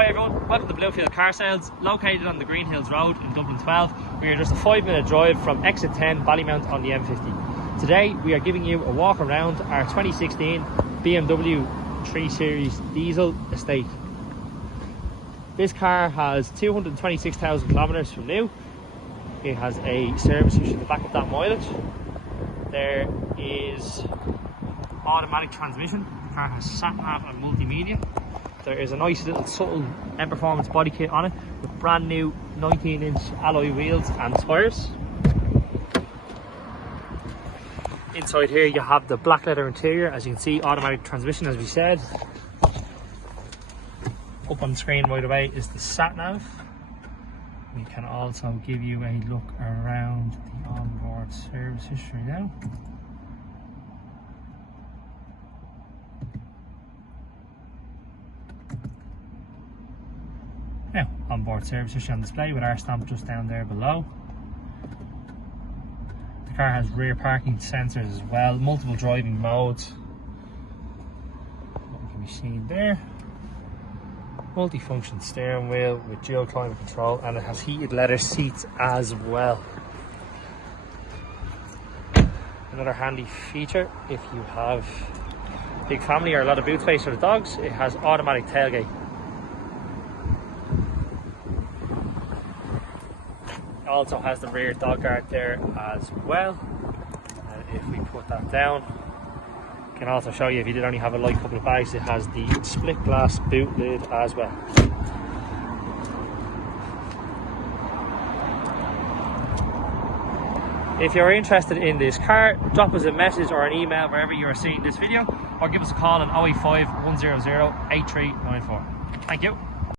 Hi everyone, welcome to Bloomfield Car Sales, located on the Greenhills Road in Dublin 12. We are just a 5-minute drive from exit 10 Ballymount on the M50. Today we are giving you a walk around our 2016 BMW 3 Series diesel estate. This car has 226,000 kilometers from new. It has a service history to back up that mileage. There is automatic transmission. The car has sat nav and multimedia. There is a nice little subtle M-Performance body kit on it with brand new 19-inch alloy wheels and tyres. Inside here you have the black leather interior, as you can see, automatic transmission as we said. Up on the screen right away is the sat nav. We can also give you a look around the onboard service history now. Now, onboard service history on display with our stamp just down there below. The car has rear parking sensors as well, multiple driving modes. What can be seen there. Multi-function steering wheel with dual climate control, and it has heated leather seats as well. Another handy feature, if you have a big family or a lot of boot space for the dogs, it has automatic tailgate. It also has the rear dog guard there as well. And if we put that down, can also show you, if you did only have a light couple of bags, it has the split glass boot lid as well. If you're interested in this car, drop us a message or an email wherever you are seeing this video, or give us a call on 085 100 8394. Thank you.